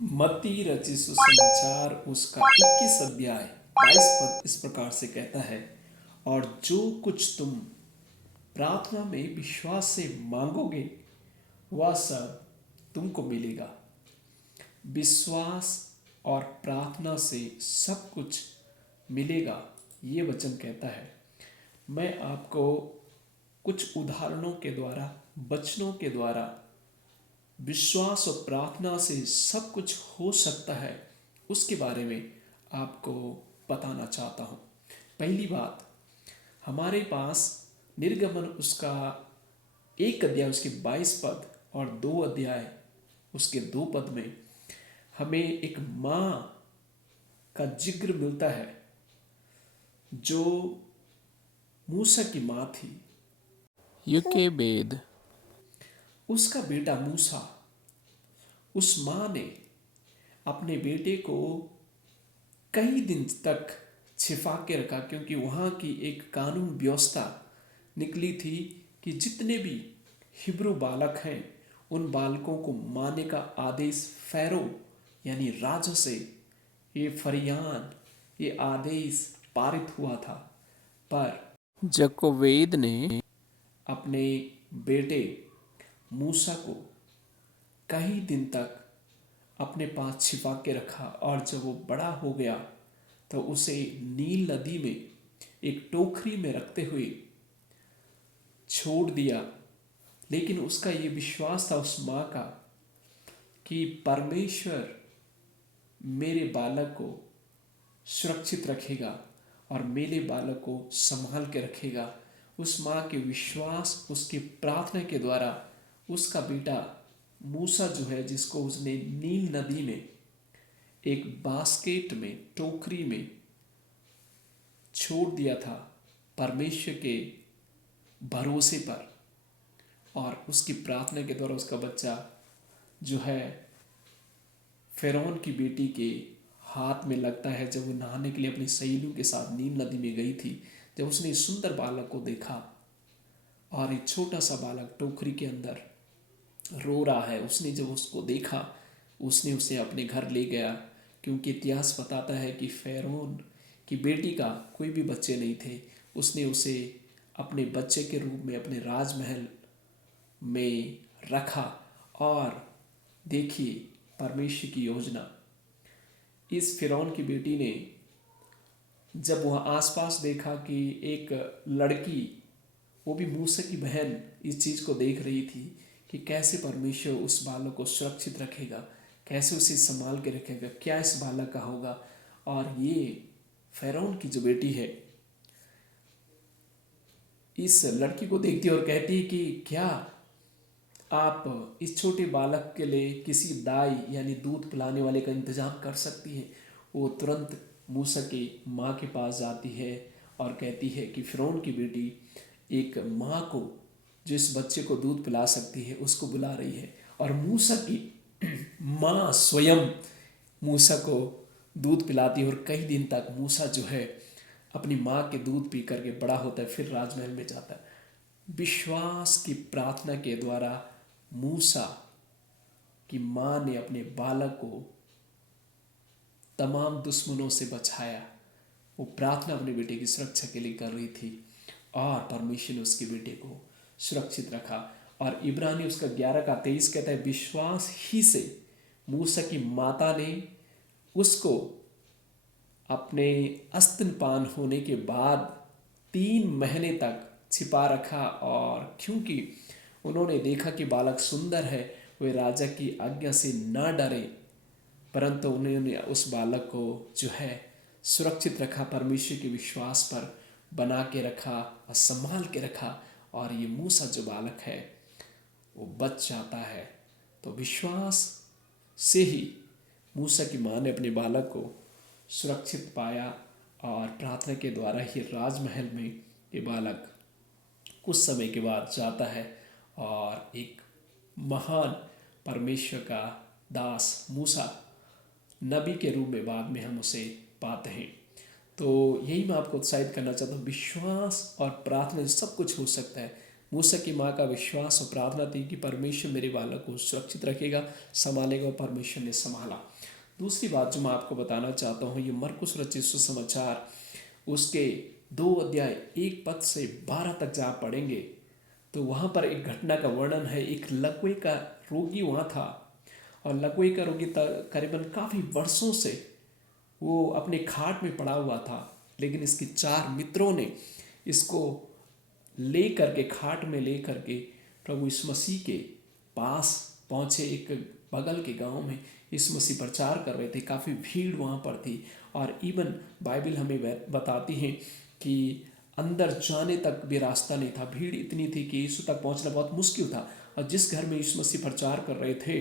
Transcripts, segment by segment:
मत्ती रचित सुसमाचार उसका 21 अध्याय 22 पद इस प्रकार से कहता है, और जो कुछ तुम प्रार्थना में विश्वास से मांगोगे वह सब तुमको मिलेगा। विश्वास और प्रार्थना से सब कुछ मिलेगा, ये वचन कहता है। मैं आपको कुछ उदाहरणों के द्वारा, वचनों के द्वारा विश्वास और प्रार्थना से सब कुछ हो सकता है उसके बारे में आपको बताना चाहता हूँ। पहली बात, हमारे पास निर्गमन उसका 1 अध्याय उसके 22 पद और 2 अध्याय उसके 2 पद में हमें एक माँ का जिक्र मिलता है जो मूसा की माँ थी युकेबेद। उसका बेटा मूसा, उस माँ ने अपने बेटे को कई दिन तक छिपा के रखा, क्योंकि वहाँ की एक कानून व्यवस्था निकली थी कि जितने भी हिब्रू बालक हैं उन बालकों को मारने का आदेश फ़ैरो यानी राजा से ये फरियान, ये आदेश पारित हुआ था। पर जकोवेद ने अपने बेटे मूसा को कई दिन तक अपने पास छिपा के रखा, और जब वो बड़ा हो गया तो उसे नील नदी में एक टोकरी में रखते हुए छोड़ दिया। लेकिन उसका ये विश्वास था उस माँ का कि परमेश्वर मेरे बालक को सुरक्षित रखेगा और मेरे बालक को संभाल के रखेगा। उस माँ के विश्वास, उसकी प्रार्थना के द्वारा उसका बेटा मूसा जो है, जिसको उसने नील नदी में एक बास्केट में, टोकरी में छोड़ दिया था परमेश्वर के भरोसे पर, और उसकी प्रार्थना के द्वारा उसका बच्चा जो है फ़िरौन की बेटी के हाथ में लगता है। जब वो नहाने के लिए अपनी सहेलियों के साथ नील नदी में गई थी, जब उसने इस सुंदर बालक को देखा और एक छोटा सा बालक टोकरी के अंदर रो रहा है, उसने जब उसको देखा, उसने उसे अपने घर ले गया। क्योंकि इतिहास बताता है कि फ़िरौन की बेटी का कोई भी बच्चे नहीं थे। उसने उसे अपने बच्चे के रूप में अपने राजमहल में रखा। और देखिए परमेश्वर की योजना, इस फ़िरौन की बेटी ने जब वह आसपास देखा कि एक लड़की, वो भी मूसा की बहन, इस चीज़ को देख रही थी कि कैसे परमेश्वर उस बालक को सुरक्षित रखेगा, कैसे उसे संभाल के रखेगा, क्या इस बालक का होगा। और ये फ़िरौन की जो बेटी है इस लड़की को देखती है और कहती है कि क्या आप इस छोटे बालक के लिए किसी दाई यानी दूध पिलाने वाले का इंतज़ाम कर सकती हैं। वो तुरंत मूसा की माँ के पास जाती है और कहती है कि फ़िरौन की बेटी एक माँ को, जो इस बच्चे को दूध पिला सकती है, उसको बुला रही है। और मूसा की माँ स्वयं मूसा को दूध पिलाती है, और कई दिन तक मूसा जो है अपनी माँ के दूध पी करके बड़ा होता है, फिर राजमहल में जाता है। विश्वास की प्रार्थना के द्वारा मूसा की माँ ने अपने बालक को तमाम दुश्मनों से बचाया। वो प्रार्थना अपने बेटे की सुरक्षा के लिए कर रही थी, और परमेश्वर ने उसके बेटे को सुरक्षित रखा। और इब्रानी उसका 11 का 23 कहता है, विश्वास ही से मूसा की माता ने उसको अपने स्तनपान होने के बाद 3 महीने तक छिपा रखा। और क्योंकि उन्होंने देखा कि बालक सुंदर है, वे राजा की आज्ञा से ना डरे, परंतु उन्होंने उस बालक को जो है सुरक्षित रखा, परमेश्वर के विश्वास पर बना के रखा और संभाल के रखा। और ये मूसा जो बालक है वो बच जाता है। तो विश्वास से ही मूसा की माँ ने अपने बालक को सुरक्षित पाया, और प्रार्थना के द्वारा ही राजमहल में ये बालक कुछ समय के बाद जाता है और एक महान परमेश्वर का दास मूसा नबी के रूप में बाद में हम उसे पाते हैं। तो यही मैं आपको उत्साहित करना चाहता हूँ, विश्वास और प्रार्थना से सब कुछ हो सकता है। मूसा की माँ का विश्वास और प्रार्थना थी कि परमेश्वर मेरे बालक को सुरक्षित रखेगा, संभालेगा, और परमेश्वर ने संभाला। दूसरी बात जो मैं आपको बताना चाहता हूँ, ये मरकुस रचित सुसमाचार उसके 2 अध्याय 1 पद से 12 तक जा पढ़ेंगे तो वहाँ पर एक घटना का वर्णन है। एक लकवे का रोगी वहाँ था, और लकवे का रोगी करीबन काफ़ी वर्षों से वो अपने खाट में पड़ा हुआ था, लेकिन इसके 4 मित्रों ने इसको ले करके खाट में ले करके प्रभु यीशु मसीह के पास पहुँचे। एक बगल के गांव में यीशु मसीह प्रचार कर रहे थे, काफ़ी भीड़ वहाँ पर थी, और इवन बाइबल हमें बताती है कि अंदर जाने तक भी रास्ता नहीं था। भीड़ इतनी थी कि यीशु तक पहुँचना बहुत मुश्किल था। और जिस घर में यीशु मसीह प्रचार कर रहे थे,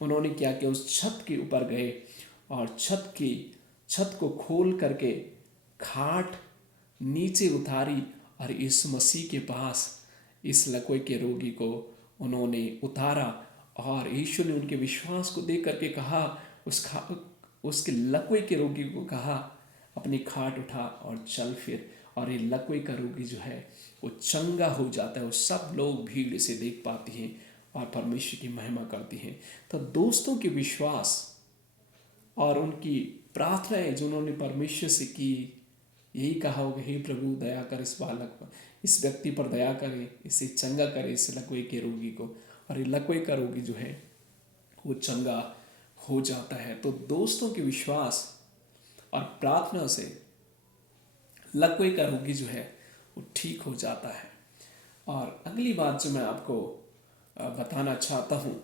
उन्होंने क्या किया, उस छत के ऊपर गए और छत को खोल करके खाट नीचे उतारी और यीशु मसीह के पास इस लकवे के रोगी को उन्होंने उतारा। और यीशु ने उनके विश्वास को देख करके कहा, उसके लकवे के रोगी को कहा, अपनी खाट उठा और चल फिर। और ये लकवे का रोगी जो है वो चंगा हो जाता है। वो सब लोग भीड़ से देख पाती हैं और परमेश्वर की महिमा करती हैं। तो दोस्तों के विश्वास और उनकी प्रार्थनाएं जो उन्होंने परमेश्वर से की, यही कहा होगा, हे प्रभु दया कर इस बालक पर, इस व्यक्ति पर दया करें, इसे चंगा करे, इस लकवे के रोगी को। और ये लकवे का रोगी जो है वो चंगा हो जाता है। तो दोस्तों के विश्वास और प्रार्थना से लकवे का रोगी जो है वो ठीक हो जाता है। और अगली बात जो मैं आपको बताना चाहता हूँ,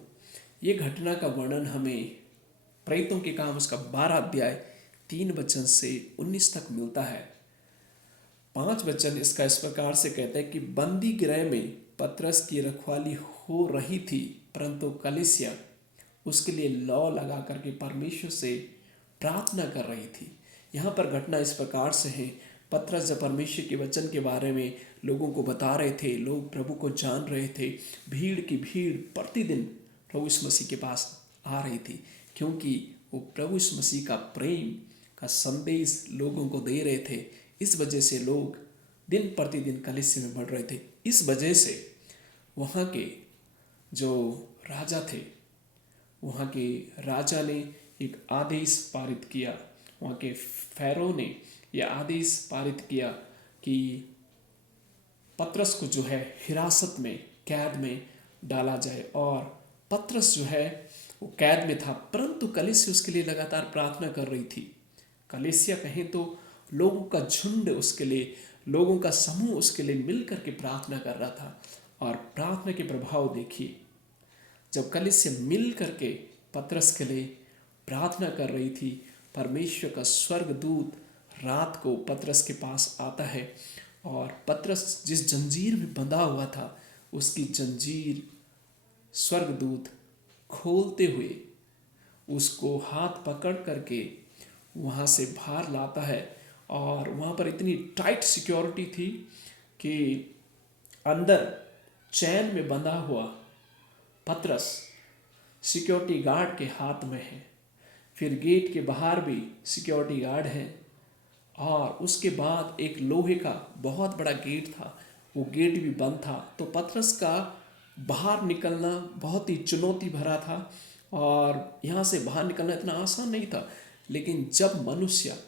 ये घटना का वर्णन हमें प्रेरितों के काम उसका 12 अध्याय 3 वचन से 19 तक मिलता है। 5 वचन इसका इस प्रकार से कहते हैं कि बंदी गृह में पतरस की रखवाली हो रही थी, परंतु कलीसिया उसके लिए लौ लगा करके परमेश्वर से प्रार्थना कर रही थी। यहाँ पर घटना इस प्रकार से है, पतरस जब परमेश्वर के वचन के बारे में लोगों को बता रहे थे, लोग प्रभु को जान रहे थे, भीड़ की भीड़ प्रतिदिन प्रभु यीशु मसीह के पास आ रही थी, क्योंकि वो प्रभु यीशु मसीह का प्रेम का संदेश लोगों को दे रहे थे। इस वजह से लोग दिन प्रतिदिन कलीसिया में बढ़ रहे थे। इस वजह से वहाँ के जो राजा थे, वहाँ के राजा ने एक आदेश पारित किया, वहाँ के फ़ैरो ने यह आदेश पारित किया कि पतरस को जो है हिरासत में, कैद में डाला जाए। और पतरस जो है वो कैद में था, परंतु कलीसिया उसके लिए लगातार प्रार्थना कर रही थी। कलीसिया कहें तो लोगों का झुंड उसके लिए, लोगों का समूह उसके लिए मिल करके प्रार्थना कर रहा था। और प्रार्थना के प्रभाव देखिए, जब कलीसिया मिल करके पतरस के लिए प्रार्थना कर रही थी, परमेश्वर का स्वर्गदूत रात को पतरस के पास आता है, और पतरस जिस जंजीर में बंधा हुआ था उसकी जंजीर स्वर्गदूत खोलते हुए उसको हाथ पकड़ करके वहाँ से बाहर लाता है। और वहाँ पर इतनी टाइट सिक्योरिटी थी कि अंदर चैन में बंधा हुआ पतरस सिक्योरिटी गार्ड के हाथ में है, फिर गेट के बाहर भी सिक्योरिटी गार्ड है, और उसके बाद एक लोहे का बहुत बड़ा गेट था, वो गेट भी बंद था। तो पतरस का बाहर निकलना बहुत ही चुनौती भरा था, और यहाँ से बाहर निकलना इतना आसान नहीं था। लेकिन जब मनुष्य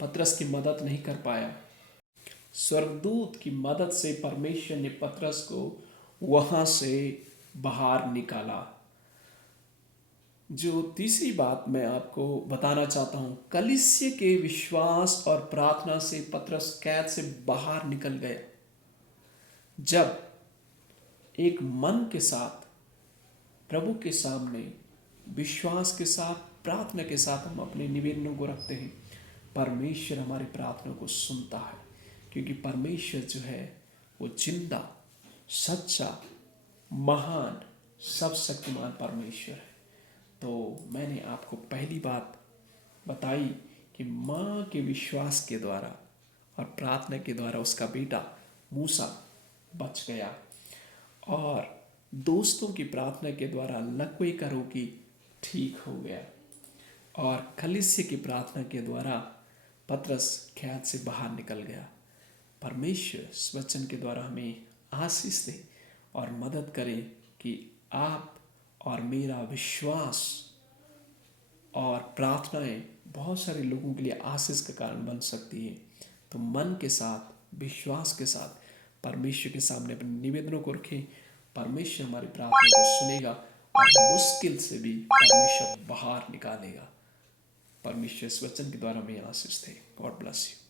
पतरस की मदद नहीं कर पाया, स्वर्गदूत की मदद से परमेश्वर ने पतरस को वहाँ से बाहर निकाला। जो तीसरी बात मैं आपको बताना चाहता हूँ, कलीसिया के विश्वास और प्रार्थना से पतरस कैद से बाहर निकल गया। जब एक मन के साथ प्रभु के सामने विश्वास के साथ, प्रार्थना के साथ हम अपने निवेदनों को रखते हैं, परमेश्वर हमारी प्रार्थना को सुनता है, क्योंकि परमेश्वर जो है वो जिंदा, सच्चा, महान, सब शक्तिमान परमेश्वर है। तो मैंने आपको पहली बात बताई कि माँ के विश्वास के द्वारा और प्रार्थना के द्वारा उसका बेटा मूसा बच गया, और दोस्तों की प्रार्थना के द्वारा लकवे का रोगी ठीक हो गया, और कलीसिया की प्रार्थना के द्वारा पतरस कैद से बाहर निकल गया। परमेश्वर इस वचन के द्वारा हमें आशीष दें और मदद करें कि आप और मेरा विश्वास और प्रार्थनाएं बहुत सारे लोगों के लिए आशीष का कारण बन सकती है। तो मन के साथ, विश्वास के साथ परमेश्वर के सामने अपने निवेदनों को रखें। परमेश्वर हमारी प्रार्थना को सुनेगा और मुश्किल से भी परमेश्वर बाहर निकालेगा। परमेश्वर इस वचन के द्वारा हमें आशीष दे। God bless you.